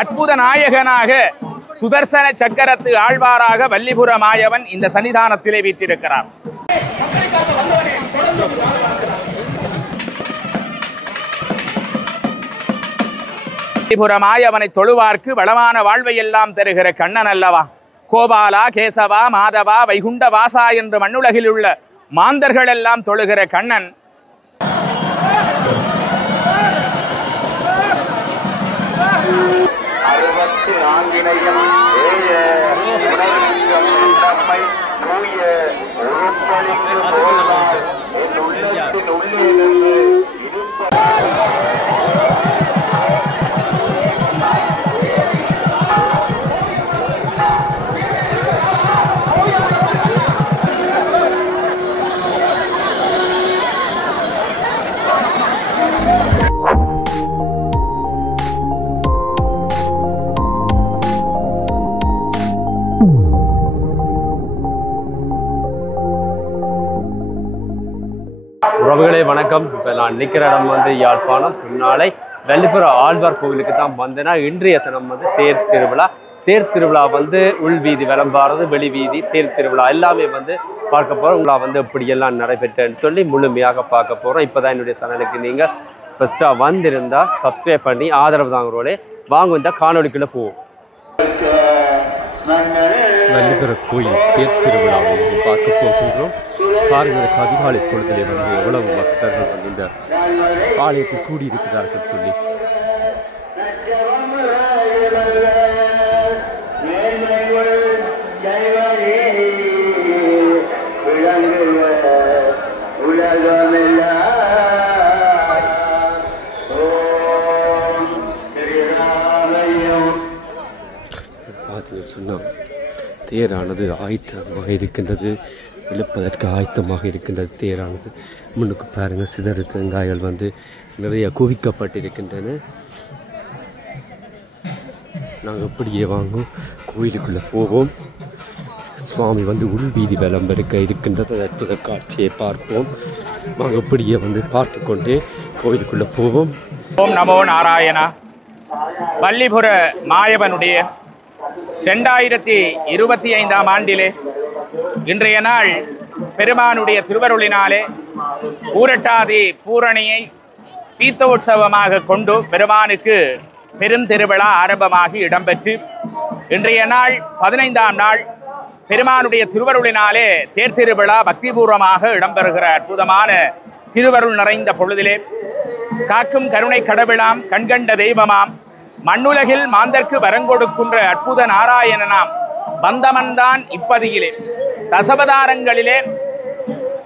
அற்புத நாயகனாக சுதர்சன சக்கரத்து ஆழ்வாராக வல்லிபுர மாயவன் இந்த சன்னிதானத்திலே வீற்றிருக்கிறார். வல்லிபுர மாயவனை தொழுவார்க்கு வளமான வாழ்வை எல்லாம் தருகிற கண்ணன் அல்லவா. கோபாலா, கேசவா, மாதவா, வைகுண்ட வாசா என்று மண்ணுலகில் உள்ள மாந்தர்கள் எல்லாம் தொழுகிற கண்ணன். உறவுகளே வணக்கம். இப்போ நான் நிற்கிற இடம் வந்து யாழ்ப்பாணம் துன்னாலை வல்லிபுர ஆழ்வார் கோவிலுக்கு தான் வந்தேன்னா இன்றைய தினம் வந்து தேர் திருவிழா. தேர் திருவிழா வந்து உள்வீதி விளம்பாறது, வெளி வீதி தேர் திருவிழா எல்லாமே வந்து பார்க்க போகிறோம். உங்களா வந்து எப்படியெல்லாம் நடைபெற்றேன்னு சொல்லி முழுமையாக பார்க்க போகிறோம். இப்போ தான் என்னுடைய சேனலுக்கு நீங்கள் ஃபஸ்ட்டாக வந்திருந்தால் சப்ஸ்கிரைப் பண்ணி ஆதரவு தாங்கிறோலே வாங்க இந்த காணொலிக்குள்ளே போவோம். வல்லிபுர கோயில் தேர் திருவிழாவை பார்க்க போகின்றோம். பாருங்களுக்கு அதிகாலை பொழுதிலே வந்து எவ்வளவு பக்தர்கள் வந்து இந்த ஆலயத்தில் கூடியிருக்கிறார்கள் சொல்லி. பார்த்தீங்க சொன்னால் தேரானது ஆயத்தமாக இருக்கின்றது, இழுப்பதற்கு ஆயத்தமாக இருக்கின்றது. தேரானது முன்னுக்கு பாருங்கள், சிதறு தேங்காய்கள் வந்து நிறைய குவிக்கப்பட்டிருக்கின்றன. நாங்கள் எப்படியே வாங்கும் கோயிலுக்குள்ளே போவோம். சுவாமி வந்து உள்வீதி விளம்பருக்க இருக்கின்றது. அற்புத காட்சியை பார்ப்போம். நாங்கள் எப்படியே வந்து பார்த்து கொண்டே கோயிலுக்குள்ளே போவோம். ஓம் நமோ நாராயணா. வல்லிபுர மாயவனுடைய 2025ஆம் ஆண்டிலே இன்றைய நாள் பெருமானுடைய திருவருளினாலே ஊரட்டாதி பூரணியை தீர்த்தோற்சவமாக கொண்டு பெருமானுக்கு பெருந்திருவிழா ஆரம்பமாகி இடம்பெற்று இன்றைய நாள் 15ஆம் நாள் பெருமானுடைய திருவருளினாலே தேர் திருவிழா பக்திபூர்வமாக இடம்பெறுகிற அற்புதமான திருவருள் நிறைந்த பொழுதிலே காக்கும் கருணை கடவுளாம் கண்கண்ட தெய்வமாம் மண்ணுலகில் மாந்தர்க்கு வரங்கொடுக்கின்ற அற்புத நாராயணனாம் பந்தமன்தான் இப்பதியிலே தசவதாரங்களிலே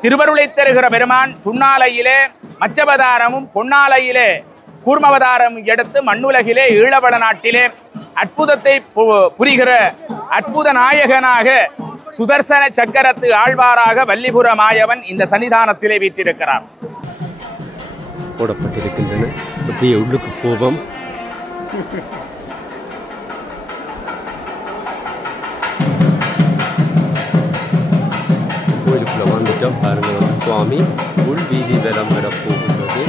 திருவருளை தருகிற பெருமான் துன்னாலையிலே மச்சவதாரமும் பொன்னாலையிலே கூர்மவதாரம் எடுத்து மண்ணுலகிலே ஈழவள நாட்டிலே அற்புதத்தை புரிகிற அற்புத நாயகனாக சுதர்சன சக்கரத்து ஆழ்வாராக வல்லிபுர மாயவன் இந்த சன்னிதானத்திலே வீற்றிருக்கிறார். போடப்பட்டிருக்கின்றன. அப்படியே உள்ளுக்கு போவோம். கோயிலுக்குள்ள வந்துட்டோம். பாருங்க வந்து சுவாமி உள்வீதி விளம்பர போகின்றது.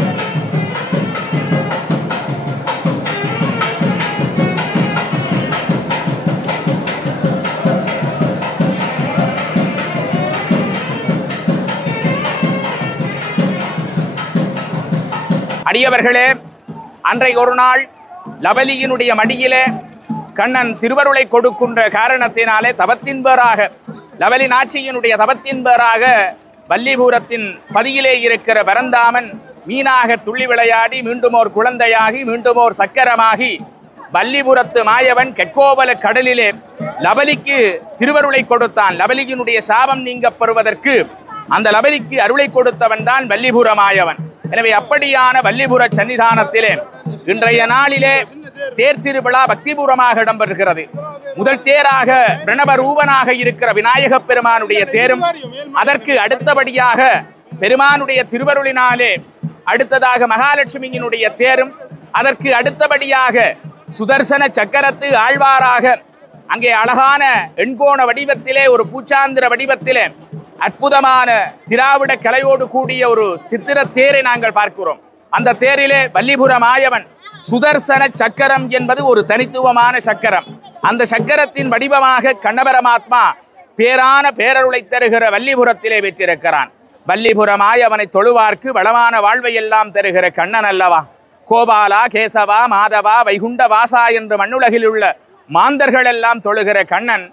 அடியவர்களே, அன்றைய ஒரு நாள் லவலியினுடைய மடியிலே கண்ணன் திருவருளை கொடுக்கின்ற காரணத்தினாலே தவத்தின்பராக லவலி நாச்சியினுடைய தவத்தின்பராக வல்லிபுரத்தின் பதியிலே இருக்கிற பரந்தாமன் மீனாக துள்ளி விளையாடி மீண்டும் ஓர் குழந்தையாகி மீண்டும் ஓர் சக்கரமாகி வல்லிபுரத்து மாயவன் கெட்கோவல கடலிலே லவலிக்கு திருவருளை கொடுத்தான். லவலியினுடைய சாபம் நீங்க பெறுவதற்கு அந்த லவலிக்கு அருளை கொடுத்தவன் தான் வல்லிபுர மாயவன். எனவே அப்படியான வல்லிபுர சன்னிதானத்திலே இன்றைய நாளிலே தேர் திருவிழா பக்திபூர்வமாக இடம்பெறுகிறது. முதல் தேராக பிரணவரூபனாக இருக்கிற விநாயக பெருமானுடைய தேரும், அதற்கு அடுத்தபடியாக பெருமானுடைய திருவருளினாலே அடுத்ததாக மகாலட்சுமியினுடைய தேரும், அதற்கு அடுத்தபடியாக சுதர்சன சக்கரத்து ஆழ்வாராக அங்கே அழகான எண்கோண வடிவத்திலே ஒரு பூச்சாந்திர வடிவத்திலே அற்புதமான திராவிட கலையோடு கூடிய ஒரு சித்திர தேரை நாங்கள் பார்க்கிறோம். அந்த தேரிலே வல்லிபுர மாயவன் சுதர்சன சக்கரம் என்பது ஒரு தனித்துவமான சக்கரம். அந்த சக்கரத்தின் வடிவமாக கண்ணபரமாத்மா பேரான பேரருளை தருகிற வல்லிபுரத்திலே பெற்றிருக்கிறான். வல்லிபுரமாய் அவனை தொழுவார்க்கு வளமான வாழ்வை எல்லாம் தருகிற கண்ணன் அல்லவா. கோபாலா, கேசவா, மாதவா, வைகுண்ட வாசா என்று மண்ணுலகில் உள்ள மாந்தர்கள் எல்லாம் தொழுகிற கண்ணன்,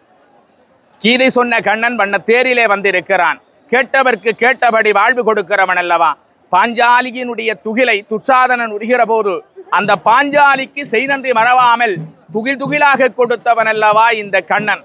கீதை சொன்ன கண்ணன் வண்ண தேரிலே வந்திருக்கிறான். கேட்டவர்க்கு கேட்டபடி வாழ்வு கொடுக்கிறவன் அல்லவா. பாஞ்சாலியினுடைய துகிலை துச்சாதனன் உரிகிற போது அந்த பாஞ்சாலிக்கு செய் நன்றி மறவாமல் துகில் துகிலாக கொடுத்தவன் அல்லவா இந்த கண்ணன்.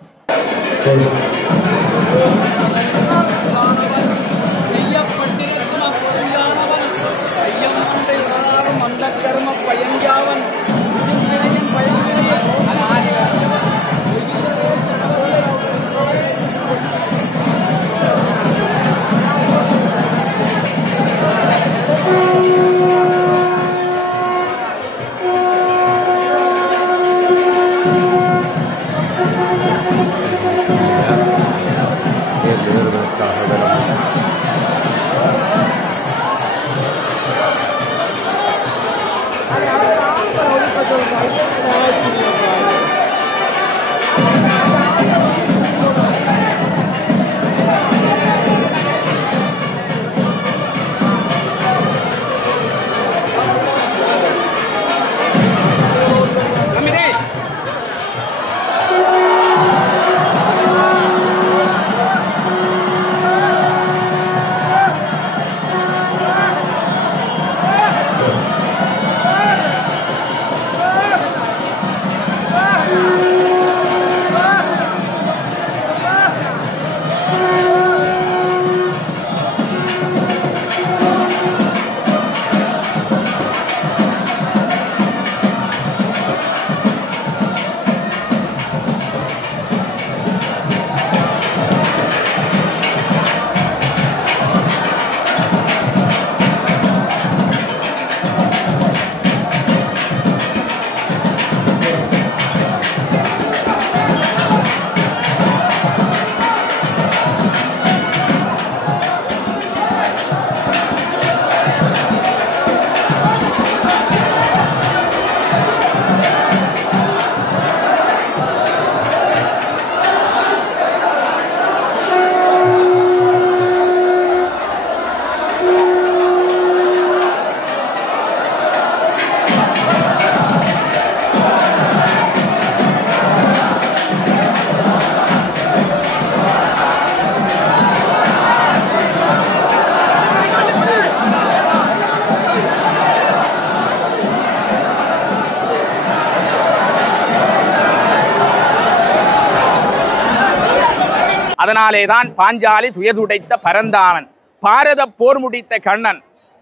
அதனாலேதான் பாஞ்சாலி துயதுடைத்த பரந்தாமன், பாரத போர் முடித்த கண்ணன்,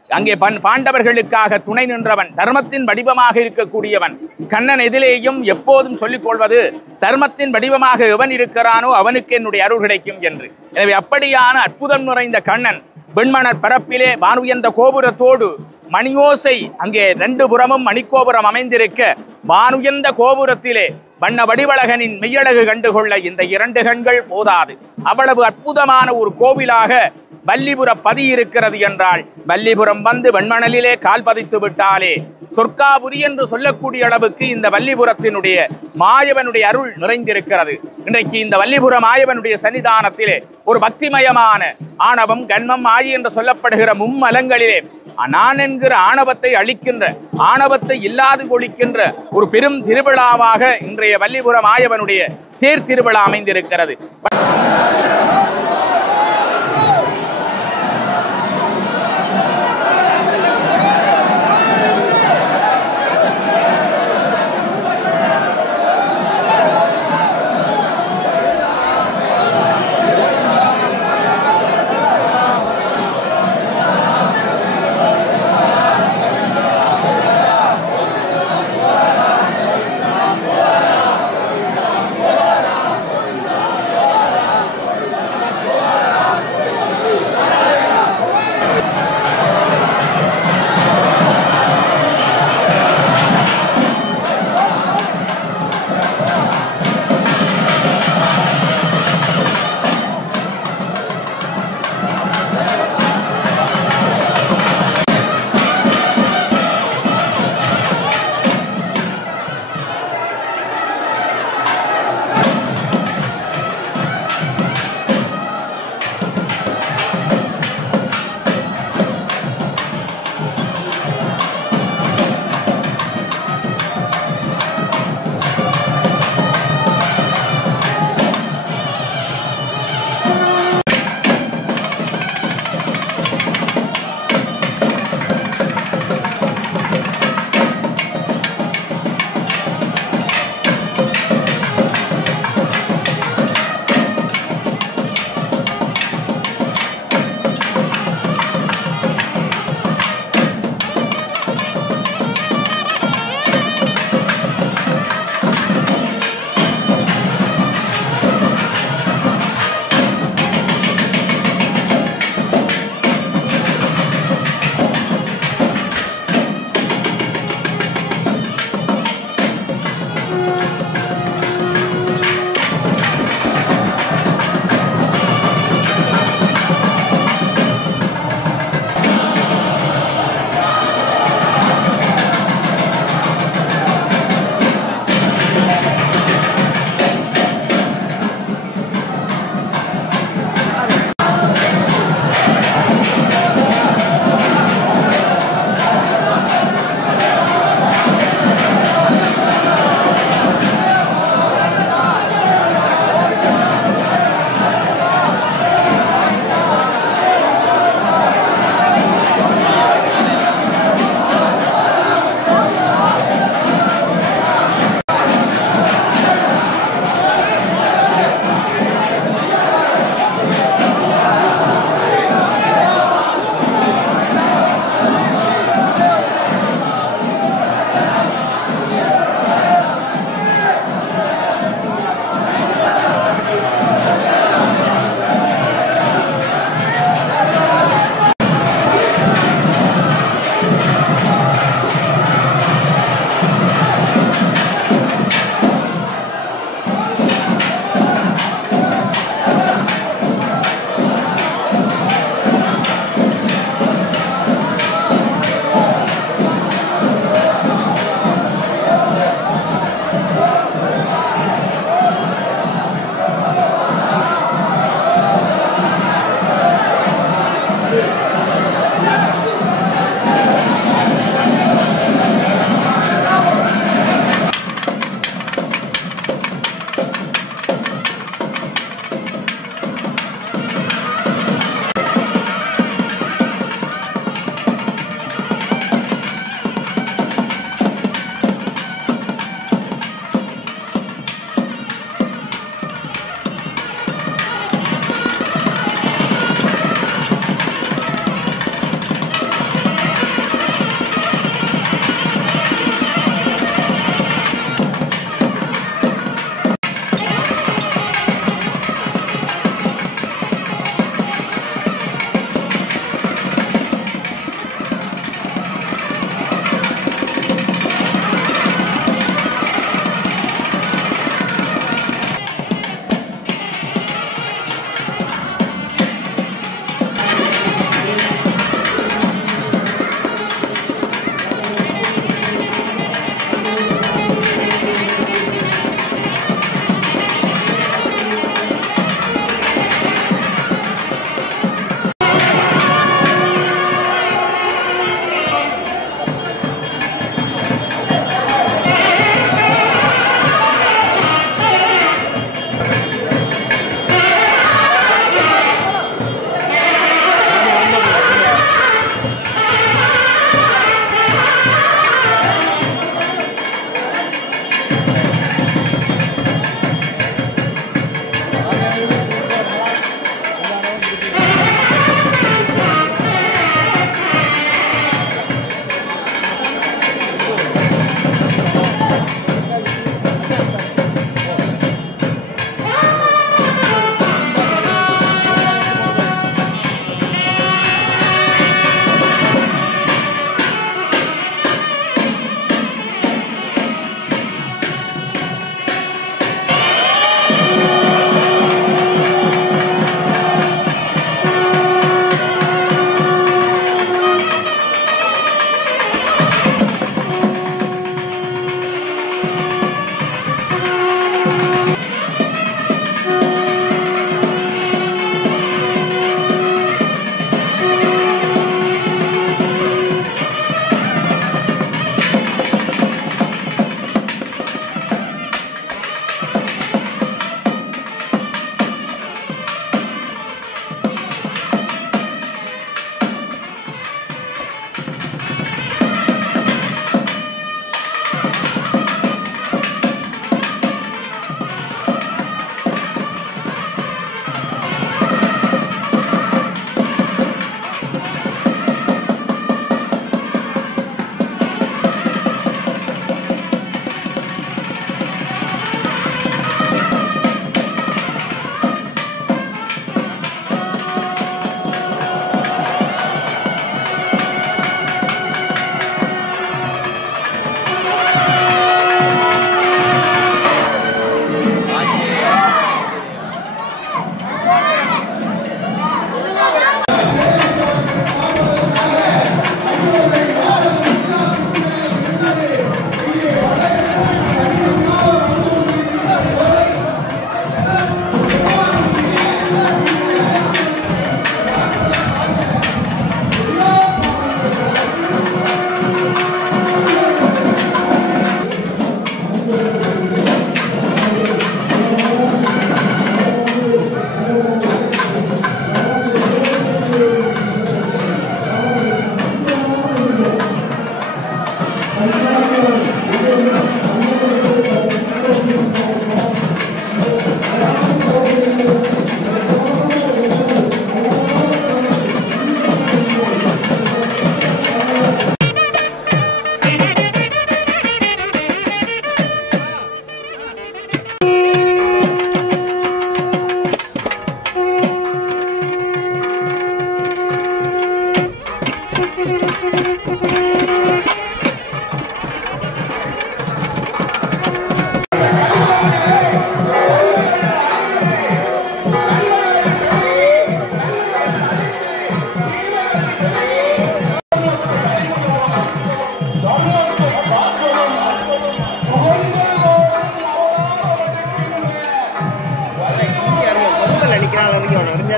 அங்கே பாண்டவர்களுக்காக துணை நின்றவன், தர்மத்தின் வடிவமாக இருக்கக்கூடியவன். கண்ணன் எதிலேயும் எப்போதும் சொல்லிக் கொள்வது தர்மத்தின் வடிவமாக எவன் இருக்கிறானோ அவனுக்கு என்னுடைய அருள் கிடைக்கும் என்று. எனவே அப்படியான அற்புதம் நிறைந்த கண்ணன் வெண்மணர் பரப்பிலே வானுயர்ந்த கோபுரத்தோடு மணியோசை, அங்கே 2 புறமும் மணிக்கோபுரம் அமைந்திருக்க வானுயர்ந்த கோபுரத்திலே வண்ண வடிவழகனின் மெய்யழகு கண்டுகொள்ள இந்த 2 கண்கள் போதாது. அவ்வளவு அற்புதமான ஒரு கோவிலாக வல்லிபுர பதி இருக்கிறது என்றால், வல்லிபுரம் வந்து வெண்மணலிலே கால் பதித்து விட்டாலே சொர்க்காபுரி என்று சொல்லக்கூடிய அளவுக்கு இந்த வல்லிபுரத்தினுடைய மாயவனுடைய அருள் நிறைந்திருக்கிறது. இன்றைக்கு இந்த வல்லிபுர மாயவனுடைய சன்னிதானத்திலே ஒரு பக்திமயமான ஆணவம், கண்மம், ஆயி என்று சொல்லப்படுகிற மும்மலங்களிலே நான் என்கிற ஆணவத்தை அழிக்கின்ற, ஆணவத்தை இல்லாது ஒழிக்கின்ற ஒரு பெரும் திருவிழாவாக இன்றைய வல்லிபுர மாயவனுடைய தேர் திருவிழா அமைந்திருக்கிறது.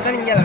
தான் இங்கே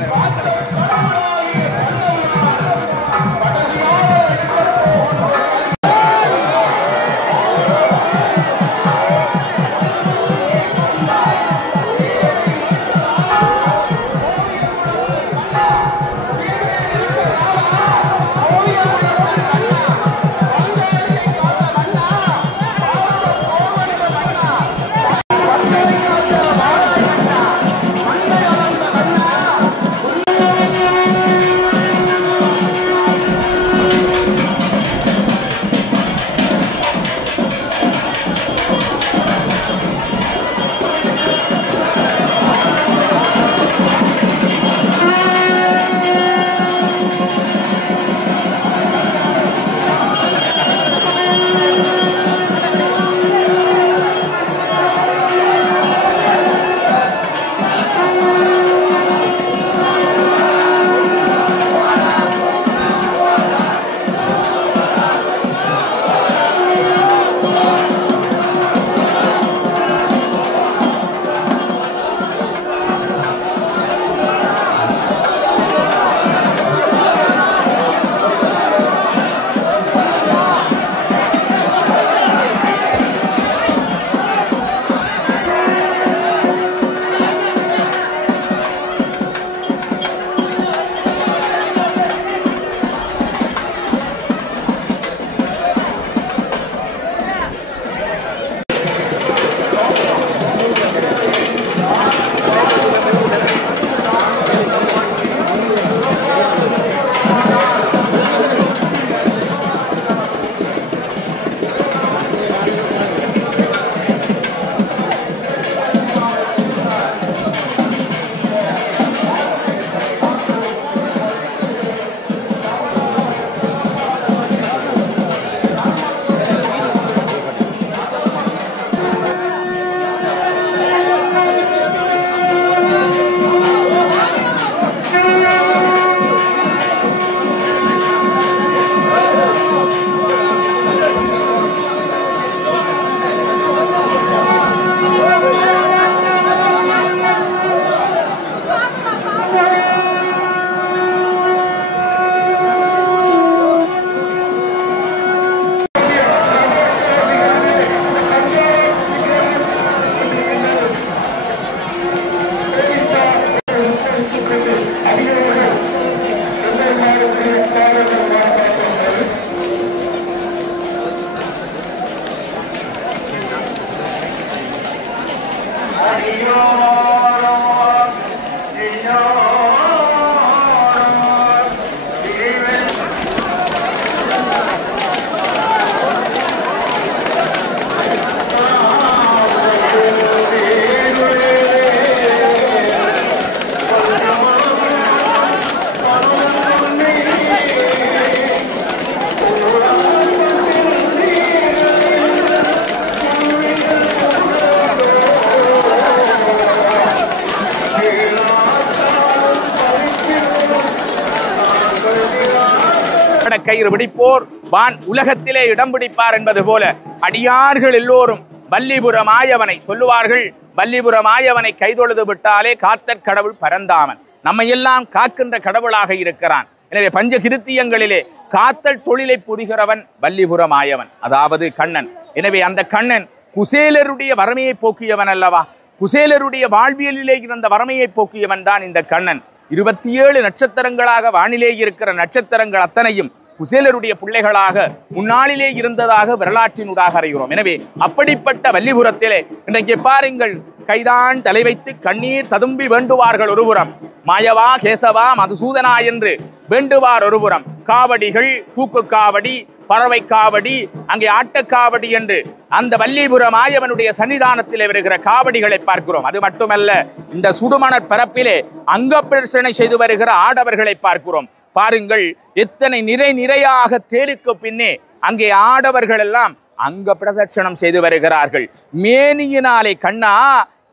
கயிறு பிடிப்போர் வான் உலகத்திலே இடம் பிடிப்பார் என்பது போல அடியார்கள் எல்லோரும் வல்லிபுரமாயவனை சொல்லுவார்கள். வல்லிபுரமாயவனை கைதொழுது விட்டாலே காத்தற் கடவுள் பரந்தாமன் நம்மை எல்லாம் காக்கின்ற கடவுளாக இருக்கிறான். எனவே பஞ்சகிருத்தியங்களிலே காத்தல் தொழிலை புரிகிறவன் வல்லிபுரமாயவன், அதாவது கண்ணன். எனவே அந்த கண்ணன் குசேலருடைய வறுமையை போக்கியவன் அல்லவா? குசேலருடைய வாழ்வியலிலே இருந்த வறுமையை போக்கியவன் தான் இந்த கண்ணன். 27 நட்சத்திரங்களாக வானிலே இருக்கிற நட்சத்திரங்கள் அத்தனையும் குசேலருடைய பிள்ளைகளாக முன்னாளிலே இருந்ததாக வரலாற்றினூடாக அறிகிறோம். எனவே அப்படிப்பட்ட வல்லிபுரத்திலே இன்றைக்கு பாருங்கள், கைதான் தலை வைத்து கண்ணீர் ததும்பி வேண்டுவார்கள் ஒருபுறம், மாயவா கேசவா மதுசூதனா என்று வேண்டுவார் ஒருபுறம். காவடிகள், தூக்கு காவடி, பறவை காவடி, அங்கே ஆட்டக்காவடி என்று அந்த வல்லிபுரமாயவனுடைய சன்னிதானத்திலே வருகிற காவடிகளை பார்க்கிறோம். அது மட்டுமல்ல, இந்த சுடுமணற் பரப்பிலே அங்க பிரதட்சணை செய்து வருகிற ஆடவர்களை பார்க்கிறோம். பாருங்கள், எத்தனை நிறையாக தேருக்கு பின்னே அங்கே ஆடவர்கள் எல்லாம் அங்க பிரதட்சணம் செய்து வருகிறார்கள். மேனியினாலே கண்ணா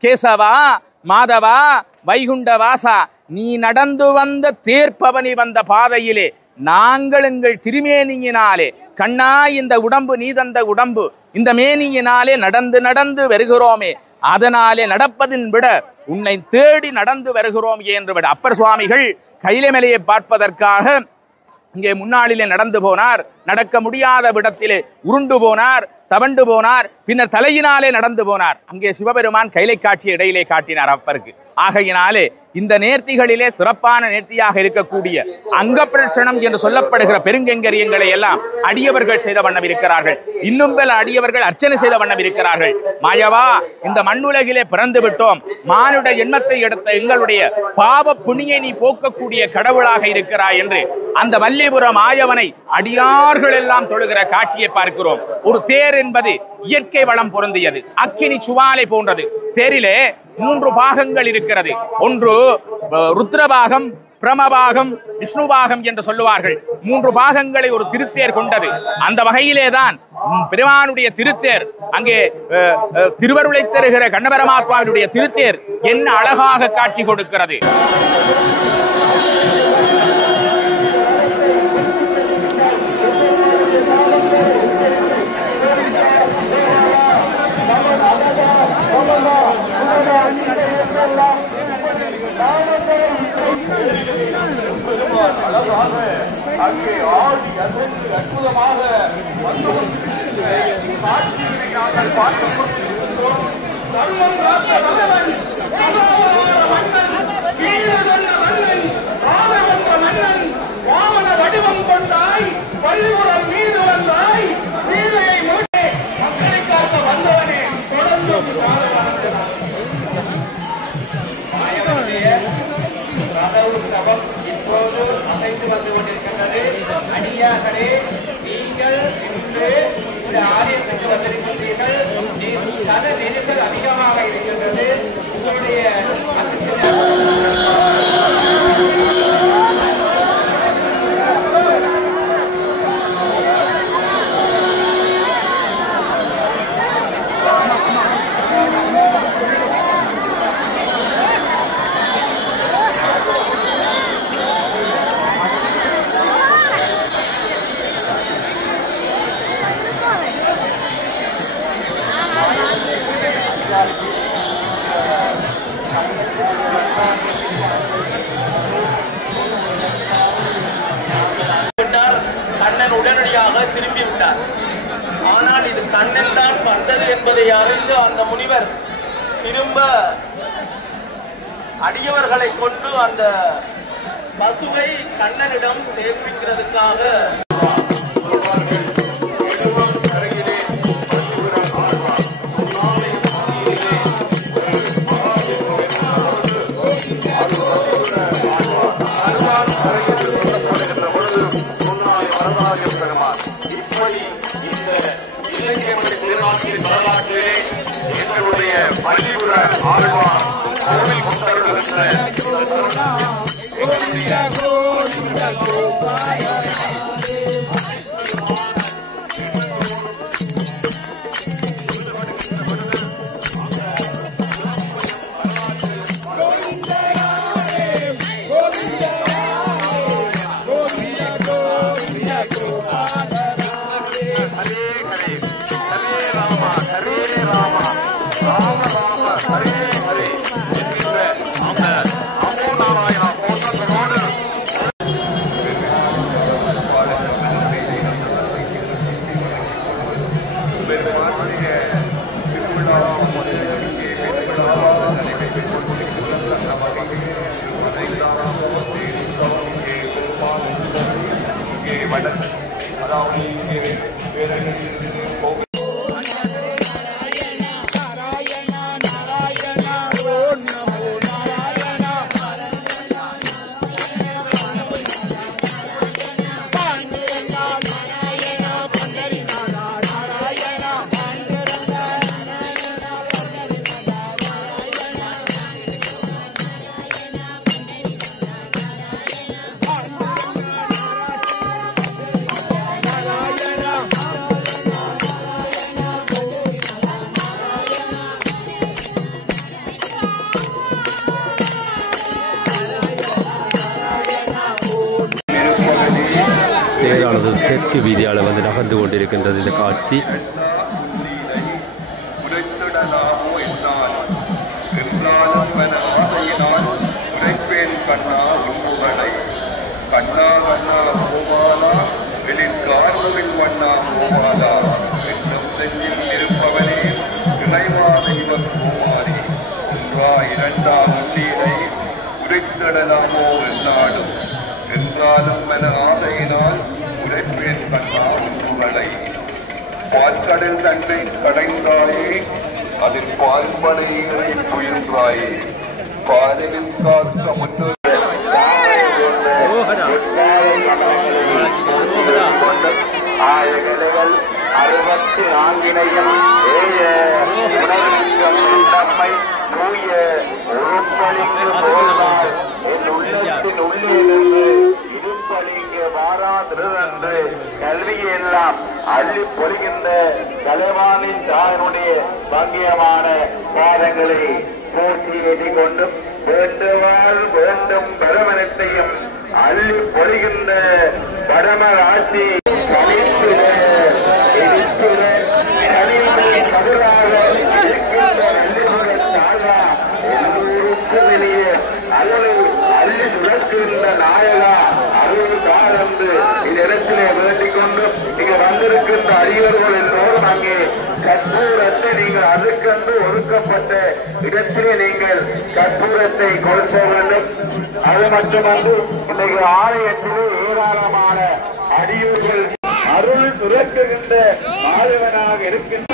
கேசவா மாதவா வைகுண்ட வாசா, நீ நடந்து வந்த தேர்ப்பவனி வந்த பாதையிலே நாங்கள் எங்கள் திருமேனியினாலே கண்ணா, இந்த உடம்பு நீ தந்த உடம்பு, இந்த மேனியினாலே நடந்து நடந்து வருகிறோமே, அதனாலே நடப்பதின் விட உன்னை தேடி நடந்து வருகிறோம் என்று விட அப்பர் சுவாமிகள் கைலைமலையை பார்ப்பதற்காக இங்கே முன்னாளிலே நடந்து போனார். நடக்க முடியாத விடத்திலே உருண்டு போனார், தவண்டு போனார், பின்னர் தலையினாலே நடந்து போனார். அங்கே சிவபெருமான் கைலை காட்சி இடையிலே காட்டினார் அப்பருக்கு. ஆகையினாலே இந்த நேர்த்திகளிலே சிறப்பான நேர்த்தியாக இருக்கக்கூடிய அங்க பிரதட்சணம் என்று சொல்லப்படுகிற பெருங்கெங்கரியங்களை எல்லாம் அடியவர்கள் செய்த வண்ணம் இருக்கிறார்கள். இன்னும் பல அடியவர்கள் அர்ச்சனை செய்த வண்ணம் இருக்கிறார்கள். மாயவா, இந்த மண்ணுலகிலே பிறந்து விட்டோம், மானுட எண்ணத்தை எடுத்த எங்களுடைய பாவ புண்ணியை நீ போக்கக்கூடிய கடவுளாக இருக்கிறாய் என்று அந்த வல்லிபுர மாயவனை அடியார்கள் எல்லாம் தொழுகிற காட்சியை பார்க்கிறோம். ஒரு தேர் என்பது இயற்கை வளம் பொருந்தியது, அக்கினி சுவாலை போன்றது. தேரிலே 3 பாகங்கள் இருக்கிறது. ஒன்று ருத்ரபாகம், பிரமபாகம், விஷ்ணுபாகம் என்று சொல்லுவார்கள். 3 பாகங்களை ஒரு திருத்தேர் கொண்டது. அந்த வகையிலேதான் பெருமானுடைய திருத்தேர். அங்கே திருவருளை தருகிற கண்ணபரமாத்மாவினுடைய திருத்தேர் என்ன அழகாக காட்சி கொடுக்கிறது. அங்கே ஆடி அசைந்து அற்புதமாக வந்து நாங்கள் பார்த்துக் கொண்டிருக்கிறோம். வாமன வடிவம் கொண்டாய், பள்ளிபுரம் மீது வந்தாய், வீரையை மூட்டை மக்களை காக்க வந்தவனே தொடர்ந்து இப்போது அசைந்து வந்து கொண்டிருக்கின்றது. அடியார்களே, நீங்கள் இன்று இந்த ஆலயத்துக்கு வந்திருக்கின்றீர்கள். கன நெரிசல் அதிகமாக இருக்கின்றது. உங்களுடைய கண்ணன் உடனடியாக திரும்பி விட்டார். ஆனால் இது கண்ணன் தான் வந்தது என்பதை அறிந்து அந்த முனிவர் திரும்ப அடியவர்களை கொண்டு அந்த பசுவை கண்ணனிடம் சேர்ப்பிக்கிறதுக்காக இப்படி இந்த இலங்கையம்மன் திருநாட்டின் வரலாற்றிலே எங்களுடைய பள்ளிபுர ஆழ்வார் கோவில் தேரானது தெற்கு வீதியால் வந்து நகர்ந்து கொண்டிருக்கின்றது இந்த காட்சி. உடைத்திடலாமோ என்றால் கொண்டா முன்னீரை உரைத்திடலாமோ என்னாலும் என்றாலும் என ஆசையினால் உரைப்பேன் கண்ணா புகழை பாற்கடல் தன்னை கடைந்தாயே அதில் பால்பனைகளை துயின்றாயே பாலில் காத்த முன்னோர் ஆயகலைகள் 64 நம்மை தூய உருப்பலிங்கு போனால் என் உள்ளத்தின் உள்ளே நின்று இருப்பலிங்கு மாறாதிருந்து கல்வியெல்லாம் அள்ளி பொறுகின்ற தலைவானின் தாயனுடைய பாக்கியமான பாதங்களை போற்றி எதிர்கொண்டும் வேண்டுவாள் வேண்டும் பரமனத்தையும் அள்ளி பொறுகின்ற பரமராட்சி நாயகா அருள்தார் என்று இந்த இடத்திலே வேண்டிக் கொண்டு நீங்க வந்திருக்கின்ற அரியர்கள் எல்லோரும் அங்கே கற்பூரத்தை நீங்கள் அதுக்கென்று ஒதுக்கப்பட்ட இடத்திலே நீங்கள் கற்பூரத்தை கொடுக்க வேண்டும். அது மட்டுமன்று இன்றைக்கு ஆலயத்திலே ஏராளமான அடியூர்கள் அருள் துறக்குகின்ற ஆளுவனாக இருக்கின்ற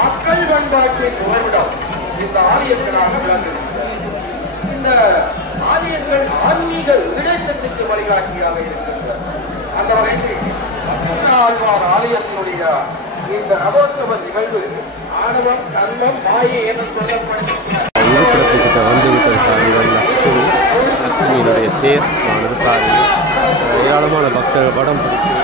மக்கள் பண்பாட்டின் உறவிடம் இந்த ஆலயங்களாக விளங்குகின்றன. இந்த ஆலயங்கள் ஆன்மீக இடைத்தட்டுக்கு வழிகாட்டியாக இருக்கின்றன. அந்த வகையில் ஆழ்வார் ஆலயத்தினுடைய இந்த ரதோத்சவ நிகழ்வு ஆணவம் கர்மம் மாயை என சொல்லப்படுகின்றன. லட்சுமியினுடைய தேர் ஏராளமான பக்தர்கள் படம் பிடிக்கும்.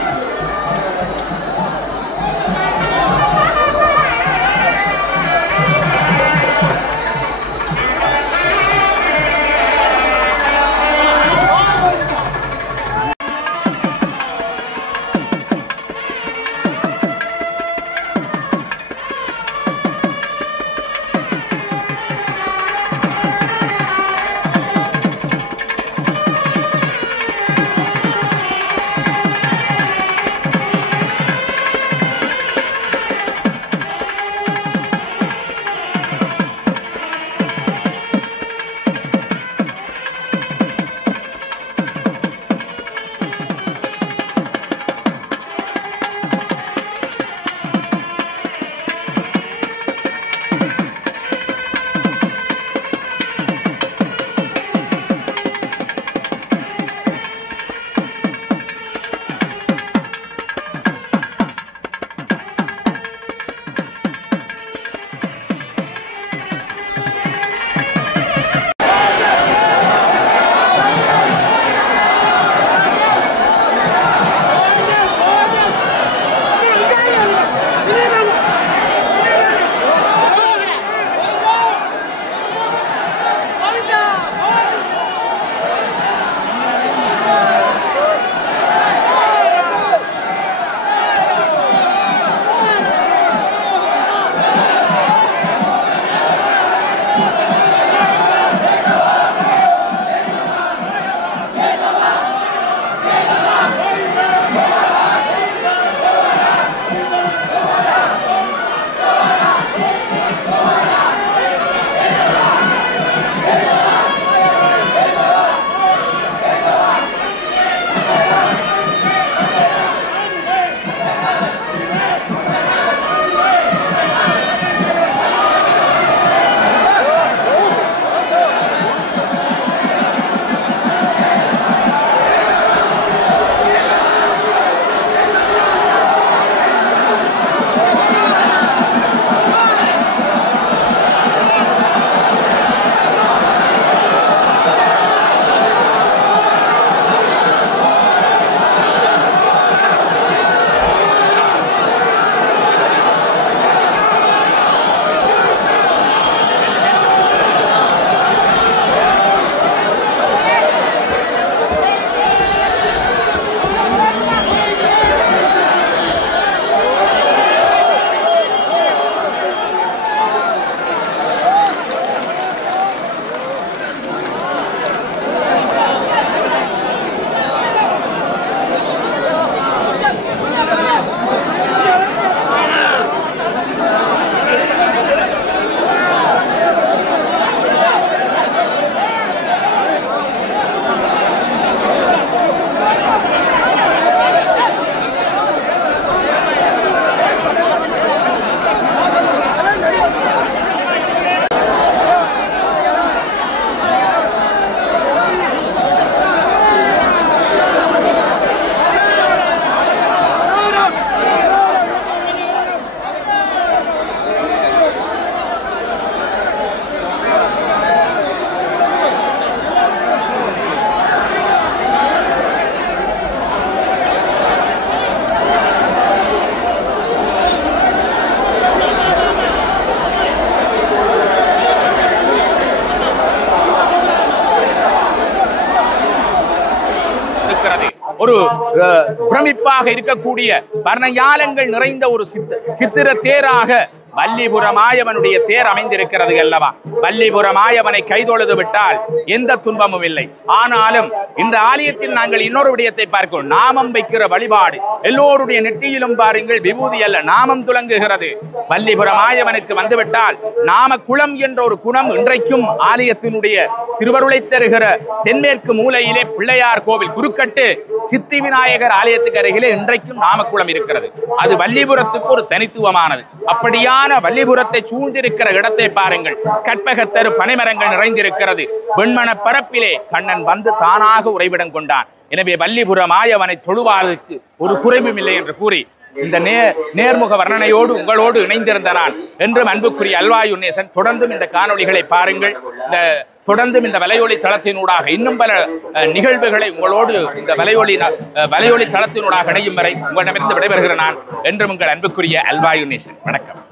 ஒரு பிரமிப்பாக இருக்கக்கூடிய வர்ணஞாலங்கள் நிறைந்த ஒரு சித்திர தேராக வல்லிபுரம் ஆயவனுடைய தேர் அமைந்திருக்கிறது அல்லவா. வல்லிபுரம் ஆயவனை கைதொழுது விட்டால் எந்த துன்பமும் இல்லை. ஆனாலும் இந்த ஆலயத்தில் நாங்கள் இன்னொரு விடயத்தை பார்க்கிறோம். நாமம் வைக்கிற வழிபாடு எல்லோருடைய நெற்றியிலும் பாருங்கள் விபூதி அல்ல, நாமம் துலங்குகிறது. வல்லிபுரம் ஆயவனுக்கு வந்துவிட்டால் நாம குளம் என்ற ஒரு குணம் இன்றைக்கும் ஆலயத்தினுடைய திருவருளை தருகிற தென்மேற்கு மூலையிலே பிள்ளையார் கோவில் குறுக்கட்டு சித்தி விநாயகர் ஆலயத்துக்கு அருகிலே இன்றைக்கும் நாமக்குளம் இருக்கிறது. அது வல்லிபுரத்துக்கு ஒரு தனித்துவமானது. அப்படியான வல்லிபுரத்தை சூழ்ந்திருக்கிற இடத்தை பாருங்கள். கற்பகத்தரு பனைமரங்கள் நிறைந்திருக்கிறது. வெண்மண பரப்பிலே கண்ணன் வந்து தானாக உறைவிடம் கொண்டான். எனவே வல்லிபுரம் ஆயவனை தொழுவாருக்கு ஒரு குறைவும் இல்லை என்று கூறி இந்த நேர்முக வர்ணனையோடு உங்களோடு இணைந்திருந்த நான் என்றும் அன்புக்குரிய அல்வாயுன்னேசன். தொடர்ந்தும் இந்த காணொளிகளை பாருங்கள். தொடர்ந்தும் இந்த வலையொலி தளத்தினூடாக இன்னும் பல நிகழ்வுகளை உங்களோடு இந்த வலையொலி தளத்தினூடாக இணையும் வரை உங்களிடமிருந்து விடைபெறுகிற நான் என்றும் உங்கள் அன்புக்குரிய அல்வாயுன்னேசன். வணக்கம்.